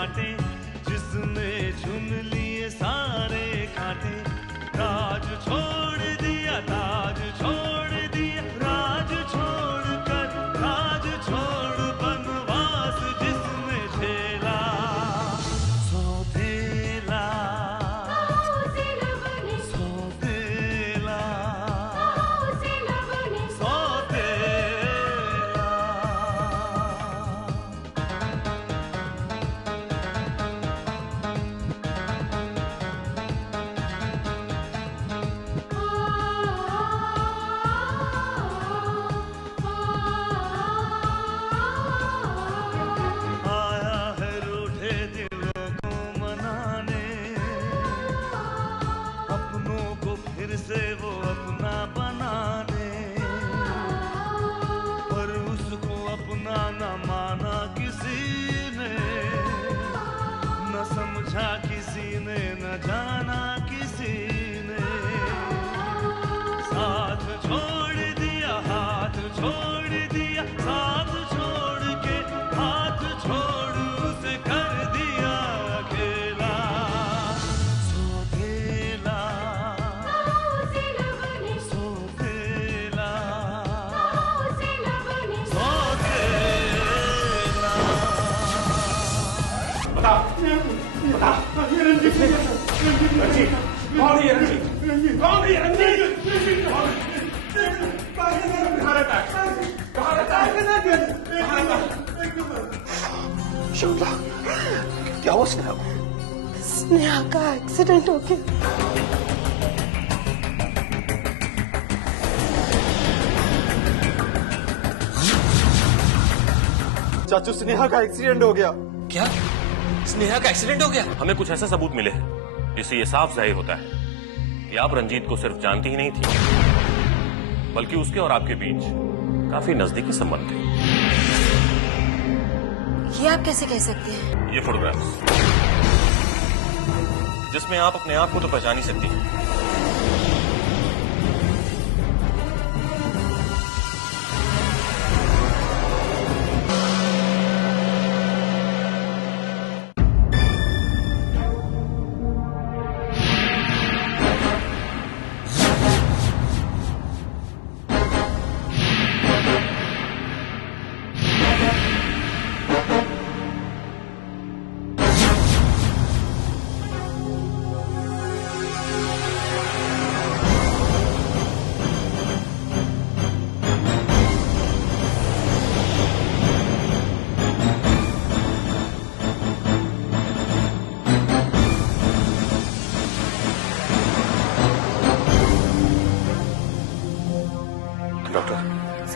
बांटे, जिसने चुन लिए सारे कांटे। राज छोड़ दिया, ताज छोड़ दिया, राज छोड़ कर राज छोड़ बनवास जिसने झेला। सौतेला सौतेला से वो अपना बनाने, पर उसको अपना न माना किसी ने, न समझा किसी ने, न जाना किसी ने। साथ छोड़ दिया, हाथ छोड़ दिया, साथ छोड़ के हाथ छोड़ उसे कर दिया अकेला। सौतेला क्या हुआ स्नेहा? स्नेहा का एक्सीडेंट हो गया। चाचू स्नेहा का एक्सीडेंट हो गया। क्या? स्नेहा का एक्सीडेंट हो गया? हमें कुछ ऐसा सबूत मिले हैं जिससे ये साफ जाहिर होता है कि आप रंजीत को सिर्फ जानती ही नहीं थी, बल्कि उसके और आपके बीच काफी नजदीकी संबंध थे। ये आप कैसे कह सकते हैं? ये फोटोग्राफ्स जिसमें आप अपने आप को तो पहचान ही सकती हैं।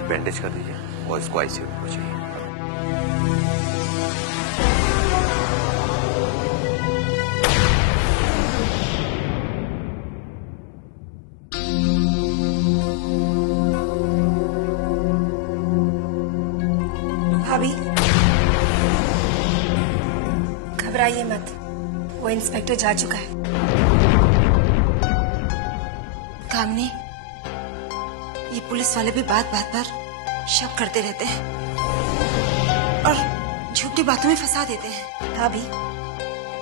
बैंडेज कर दीजिए और इसको आईसीयू में पहुंचाइए। भाभी घबराइए मत, वो इंस्पेक्टर जा चुका है। कामनी, ये पुलिस वाले भी बात बात पर शक करते रहते हैं और झूठी बातों में फंसा देते हैं। भाभी,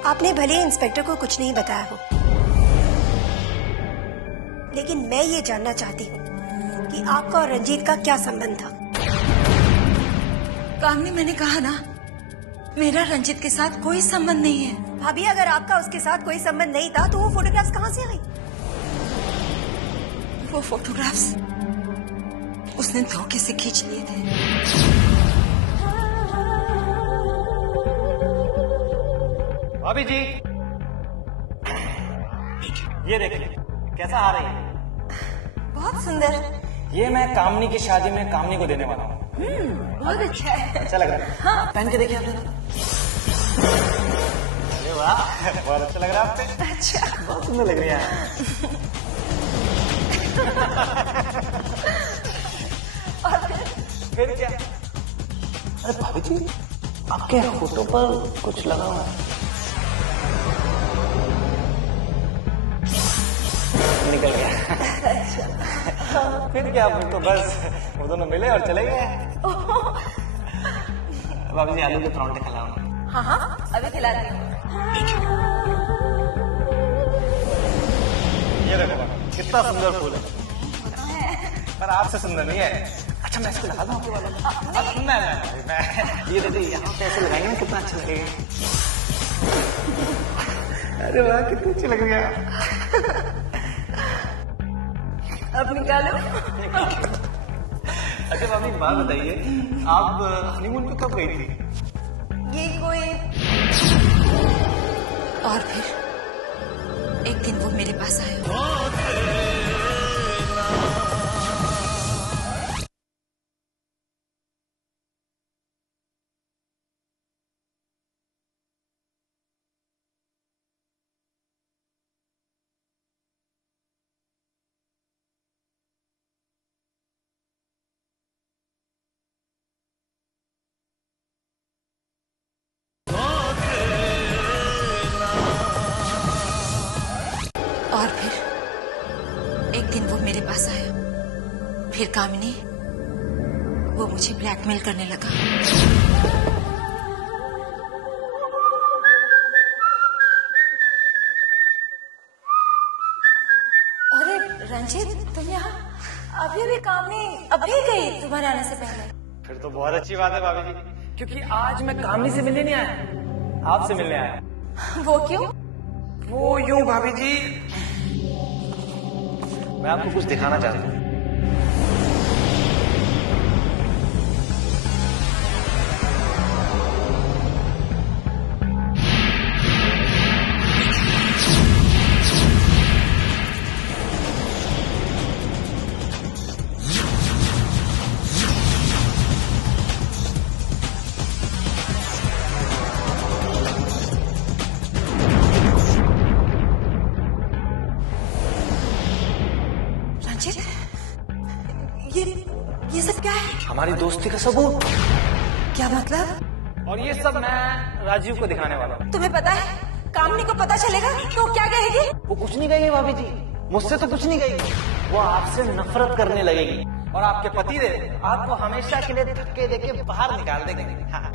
आपने भले ही इंस्पेक्टर को कुछ नहीं बताया हो, लेकिन मैं ये जानना चाहती हूँ कि आपका और रंजीत का क्या संबंध था। कामनी, मैंने कहा ना, मेरा रंजीत के साथ कोई संबंध नहीं है। भाभी, अगर आपका उसके साथ कोई संबंध नहीं था तो वो फोटोग्राफ्स कहाँ से आई? वो फोटोग्राफ्स उसने धोखे से खींच लिए थे। भाभी जी, ये देखिए कैसा आ रही है। बहुत सुंदर। ये मैं कामनी की शादी में कामनी को देने वाला हूँ। बहुत अच्छा है। अच्छा लग रहा है? हाँ, पहन के देखिए आप लोग। अरे वाह, बहुत अच्छा लग रहा है आप पे। अच्छा, बहुत सुंदर लग रही है। और फिर क्या? अरे भाभी जी, आपके फोटो पर कुछ लगा हुआ है। निकल गया। फिर क्या, तो बस वो दोनों मिले और चले गए। भाभी जी, आलू के परांठे खिलाओ। हाँ हाँ, अभी खिलाती हूँ। ये देखो कितना सुंदर फूल है, पर आपसे सुंदर नहीं है। अच्छा मैं इसको लगा दूं आपके बालों में? मैं ये देखिए यहाँ पे ऐसे लगाएंगे ना, कितना अच्छा लगेगा। अरे वाह कितनी अच्छी लग रही है। अब निकालो। अच्छा भाभी बात बताइए, आप हनीमून पे कब गई थी? ये कोई और फिर एक दिन वो मेरे पास आया। और फिर एक दिन वो मेरे पास आया। फिर कामिनी वो मुझे ब्लैकमेल करने लगा। अरे रंजीत तुम यहाँ? अभी भी कामिनी अभी गई तुम्हारे आने से पहले? फिर तो बहुत अच्छी बात है भाभी जी, क्योंकि आज मैं कामनी से मिलने नहीं आया, आपसे मिलने आया। वो क्यों? वो यूं भाभी जी, मैं आपको कुछ दिखाना चाहता हूँ। ये सब क्या है? हमारी दोस्ती का सबूत। क्या मतलब? और ये सब मैं राजीव को दिखाने वाला हूँ। तुम्हें पता है कामनी को पता चलेगा तो क्या कहेगी? वो कुछ नहीं कहेगी भाभी जी, मुझसे तो कुछ नहीं कहेगी। वो आपसे नफरत करने लगेगी और आपके पति देव आपको हमेशा के लिए धक्के देके बाहर निकाल देंगे। हाँ।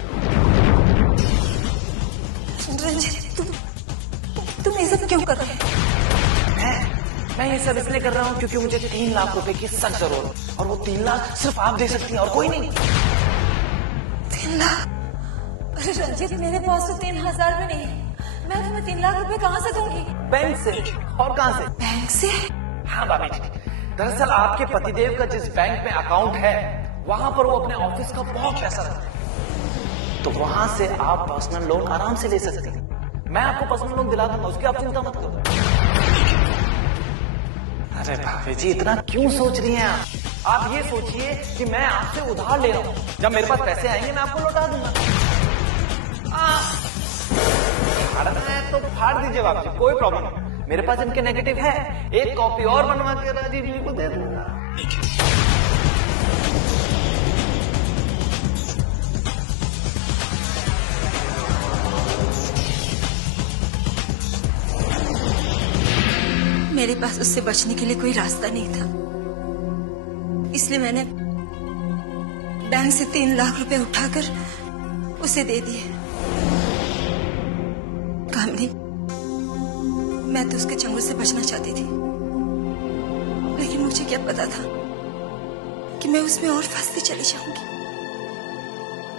रंजित तुम ये सब क्यों कर रहे हो? मैं ये सब इसलिए कर रहा हूँ क्योंकि मुझे 3 लाख रुपए की सख्त जरूरत है, और वो 3 लाख सिर्फ आप दे सकती हैं और कोई नहीं। 3 लाख? अरे रंजित मेरे पास तो 3,000 भी नहीं है। मैं तुम्हें 3 लाख रुपए कहाँ से दूंगी? बैंक से। और कहाँ से? बैंक से? हाँ भाभी जी, दरअसल आपके पतिदेव का जिस बैंक में अकाउंट है वहाँ पर वो अपने ऑफिस का बहुत पैसा रखते हैं, तो वहाँ से आप पर्सनल लोन आराम से ले सकते हैं। मैं आपको पर्सनल लोन दिला दूंगा, उसकी आप चिंता मत करो। अरे भाभी जी इतना क्यों सोच रही हैं आप ये सोचिए कि मैं आपसे उधार ले रहा हूँ, जब मेरे पास पैसे आएंगे मैं आपको लौटा दूंगा। फाड़ना है तो फाड़ दीजिए भाभी जी, कोई प्रॉब्लम नहीं। मेरे पास इनके नेगेटिव है, एक कॉपी और बनवा के राजीव जी को दे दूंगा। मेरे पास उससे बचने के लिए कोई रास्ता नहीं था, इसलिए मैंने बैंक से 3 लाख रुपए उठाकर उसे दे दिए। कामनी मैं तो उसके चंगुल से बचना चाहती थी, लेकिन मुझे क्या पता था कि मैं उसमें और फंसती चली जाऊंगी।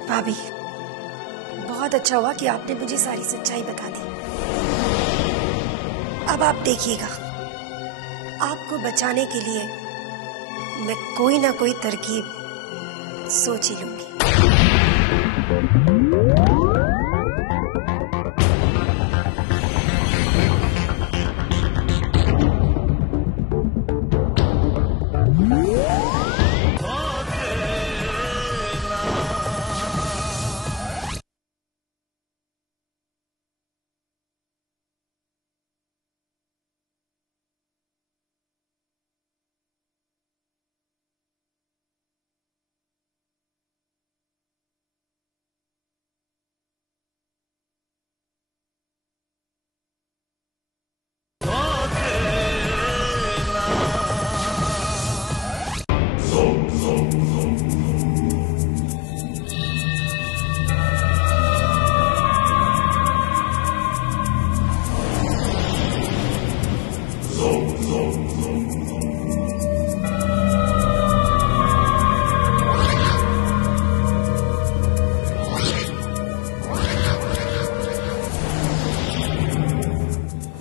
भाभी बहुत अच्छा हुआ कि आपने मुझे सारी सच्चाई बता दी। अब आप देखिएगा, आपको बचाने के लिए मैं कोई ना कोई तरकीब सोच ही लूंगी।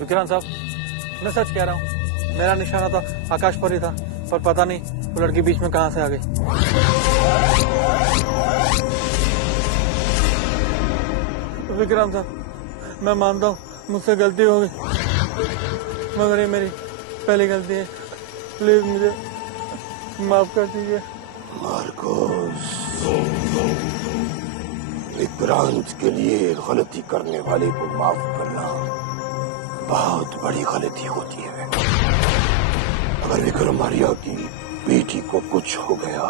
विक्रांत साहब, मैं सच कह रहा हूँ, मेरा निशाना तो आकाश पर ही था, पर पता नहीं वो लड़की बीच में कहाँ से आ गई। विक्रांत साहब, मैं मानता हूँ मुझसे गलती हो गई, मगर ये मेरी पहली गलती है, प्लीज मुझे माफ कर दीजिए। मार्कोस, विक्रांत के लिए गलती करने वाले को माफ करना बहुत बड़ी गलती होती है। अगर विक्रम आर्या की बेटी को कुछ हो गया,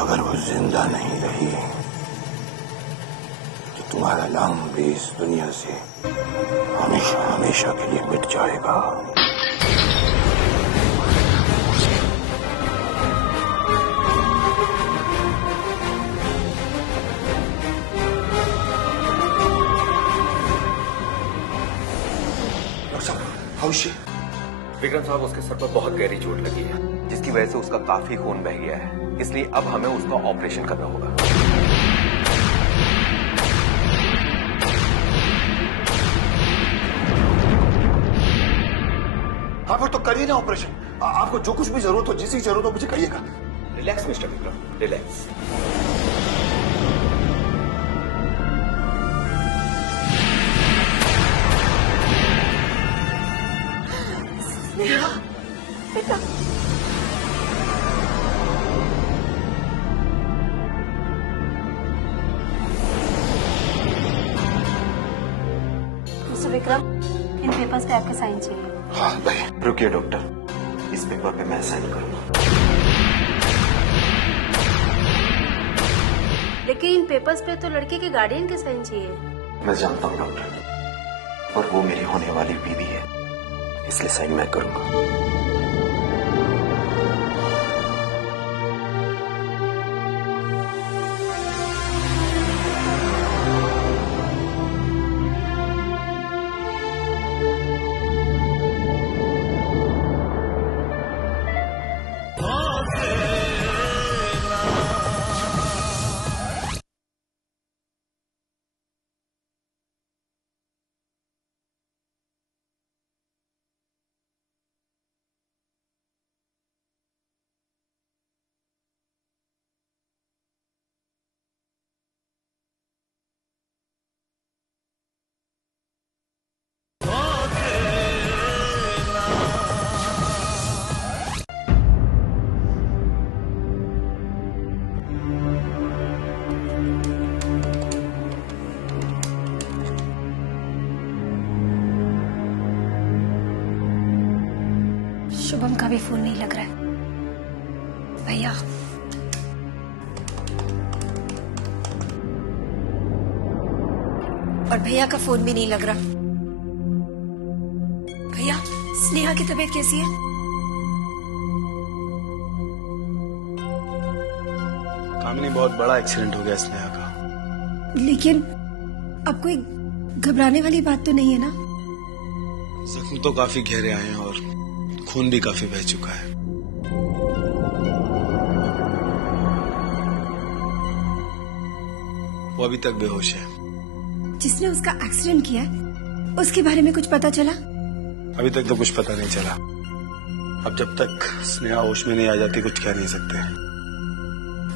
अगर वो जिंदा नहीं रही, तो तुम्हारा नाम भी इस दुनिया से हमेशा हमेशा के लिए मिट जाएगा। विक्रम साहब, उसके सर पर बहुत गहरी चोट लगी है, जिसकी वजह से उसका काफी खून बह गया है, इसलिए अब हमें उसका ऑपरेशन करना होगा। हाँ, फिर तो करिए ना ऑपरेशन। आपको जो कुछ भी जरूरत हो, जिसकी जरूरत हो, मुझे कहिएगा। Relax mister Vikram, relax. बेटा, मिस्टर विक्रम, इन पेपर्स पे आपके साइन चाहिए। हाँ भाई। रुकिए डॉक्टर, इस पेपर पे मैं साइन करूंगा। लेकिन इन पेपर्स पे तो लड़के के गार्डियन के साइन चाहिए। मैं जानता हूँ डॉक्टर, और वो मेरी होने वाली बीवी है, इसलिए साइन मैं करूंगा। शुभम का भी फोन नहीं लग रहा है। भैया, और भैया का फोन भी नहीं लग रहा। भैया, स्नेहा की तबीयत कैसी है? कामिनी, बहुत बड़ा एक्सीडेंट हो गया स्नेहा का। लेकिन अब कोई घबराने वाली बात तो नहीं है ना? जख्म तो काफी गहरे आए हैं और खून भी काफी बह चुका है। वो अभी तक बेहोश है। जिसने उसका एक्सीडेंट किया है, उसके बारे में कुछ पता चला? अभी तक तो कुछ पता नहीं चला। अब जब तक स्नेहा होश में नहीं आ जाती, कुछ कह नहीं सकते।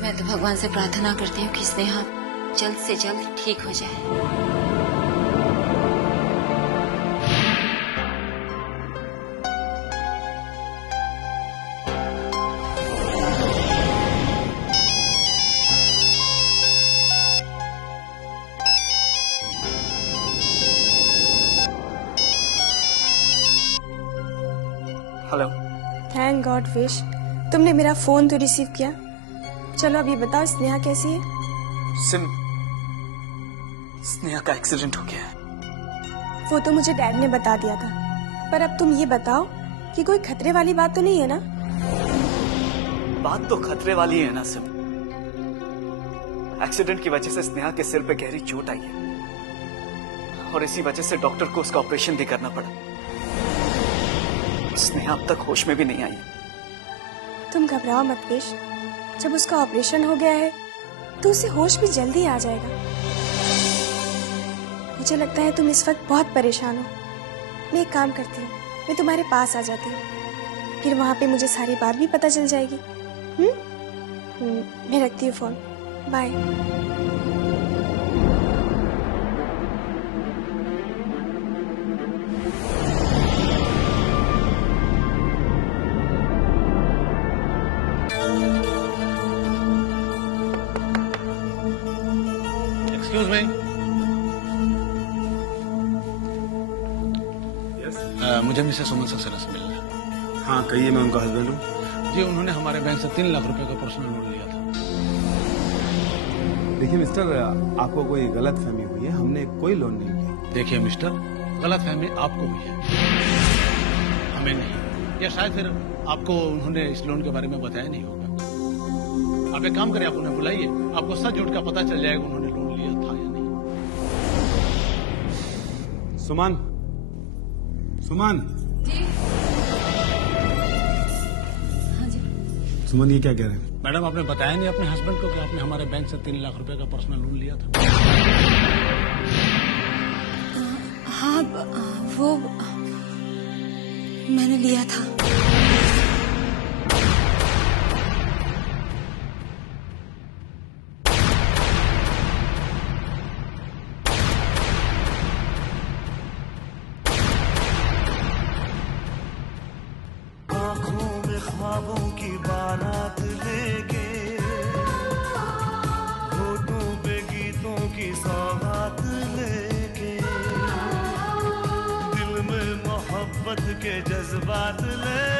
मैं तो भगवान से प्रार्थना करती हूँ कि स्नेहा जल्द से जल्द ठीक हो जाए। हेलो। थैंक गॉड विश, तुमने मेरा फोन तो रिसीव किया। चलो अब ये बताओ, स्नेहा कैसी है? स्नेहा का एक्सीडेंट हो गया है। वो तो मुझे डैड ने बता दिया था, पर अब तुम ये बताओ कि कोई खतरे वाली बात तो नहीं है ना? बात तो खतरे वाली है ना सिम। एक्सीडेंट की वजह से स्नेहा के सिर पे गहरी चोट आई है, और इसी वजह से डॉक्टर को उसका ऑपरेशन भी करना पड़ा। स्नेहा अब तक होश में भी नहीं आई। तुम घबराओ मत विश, जब उसका ऑपरेशन हो गया है तो उसे होश भी जल्दी आ जाएगा। मुझे लगता है तुम इस वक्त बहुत परेशान हो। मैं एक काम करती हूँ, मैं तुम्हारे पास आ जाती हूँ, फिर वहाँ पे मुझे सारी बात भी पता चल जाएगी। मैं रखती हूँ फोन। बाय। Excuse me. मुझे मिसेस सुमन सक्सेना से मिलना है। हाँ कहिए, मैं उनका हस्बैंड हूँ। जी, उन्होंने हमारे बैंक से 3 लाख रुपए का पर्सनल लोन लिया था। देखिए मिस्टर, आपको कोई गलत फहमी हुई है, हमने कोई लोन नहीं लिया। देखिए मिस्टर, गलत फहमी आपको हुई है, हमें नहीं। या शायद फिर आपको उन्होंने इस लोन के बारे में बताया नहीं होगा। आप एक काम करें, आप उन्हें बुलाइए, आपको सच झूठ का पता चल जाएगा उन्होंने लोन लिया था या नहीं। सुमन, सुमन। हाँ जी। सुमन ये क्या कह रहे हैं? मैडम, आपने बताया नहीं अपने हस्बैंड को कि आपने हमारे बैंक से 3 लाख रुपए का पर्सनल लोन लिया था? हाँ, वो मैंने लिया था। ख्वाबों की बारात लेके, होठों पे गीतों की सौगात लेके, दिल में मोहब्बत के जज्बात ले